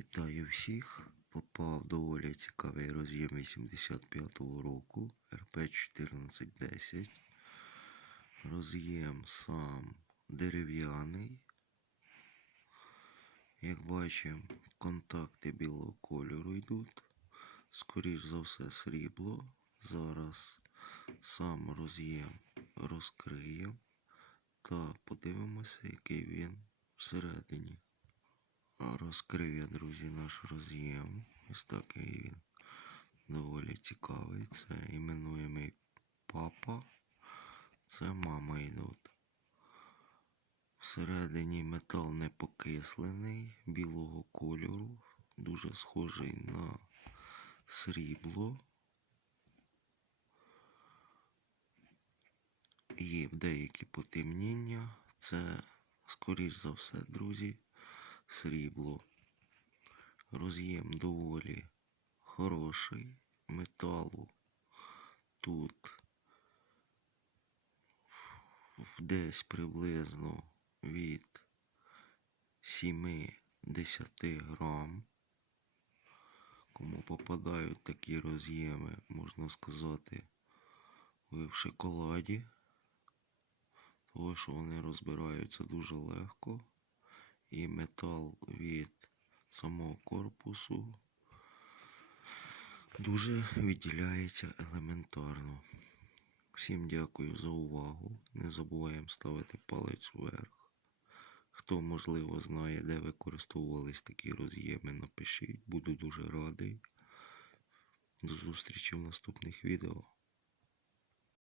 Вітаю всіх. Попав доволі цікавий роз'єм 85-го року РП 1410. Роз'єм сам дерев'яний. Як бачимо, контакти білого кольору йдуть. Скоріш за все срібло. Зараз сам роз'єм розкриємо та подивимося, який він всередині. Розкрив я, друзі, наш роз'єм. Ось такий він доволі цікавий. Це іменуємий папа. Це мама йдуть. Всередині метал не покислений, білого кольору, дуже схожий на срібло. Є деякі потемніння. Це, скоріш за все, друзі, срібло. Роз'єм доволі хороший. Металу тут десь приблизно від 7-10 грам. Кому попадають такі роз'єми, можна сказати, ви в шоколаді, тому що вони розбираються дуже легко. І метал від самого корпусу дуже відділяється елементарно. Всім дякую за увагу. Не забуваємо ставити палець вверх. Хто, можливо, знає, де використовувались такі роз'єми, напишіть. Буду дуже радий. До зустрічі в наступних відео.